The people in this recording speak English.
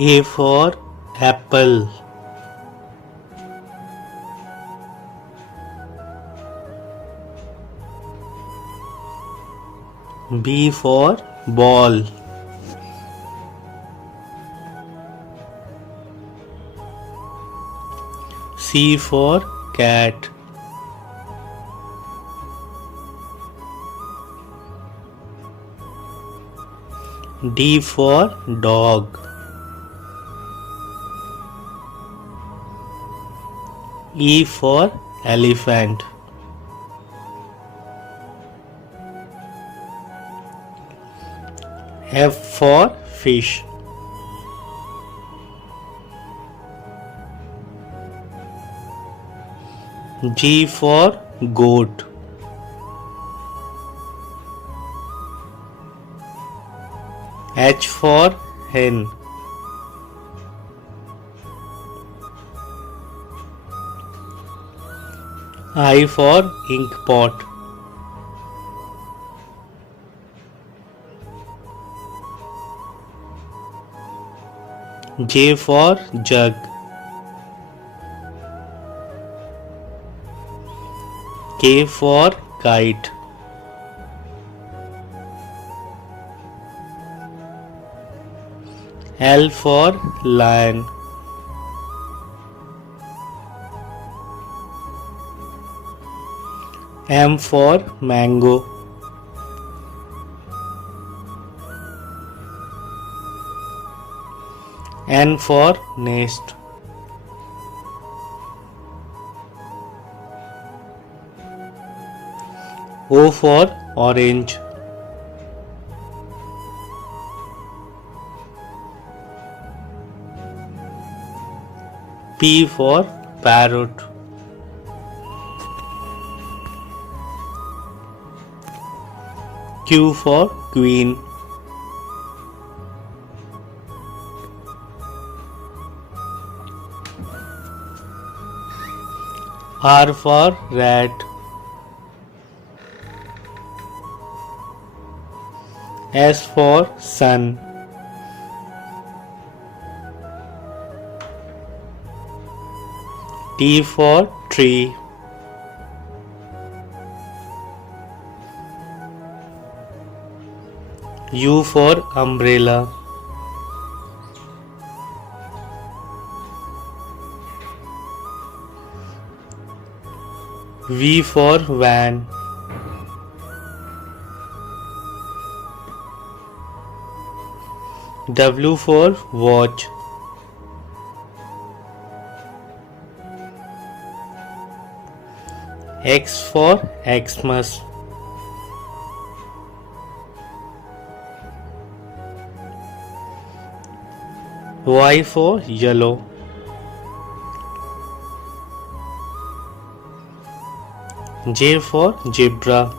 A for apple. B for ball. C for cat. D for dog. E for elephant. F for fish. G for goat. H for hen. I for ink pot. J for jug. K for kite. L for lion. M for mango. N for nest. O for orange. P for parrot. Q for queen. R for rat. S for sun. T for tree. U for umbrella. V for van. W for watch. X for Xmas. Y for yellow. J for zebra.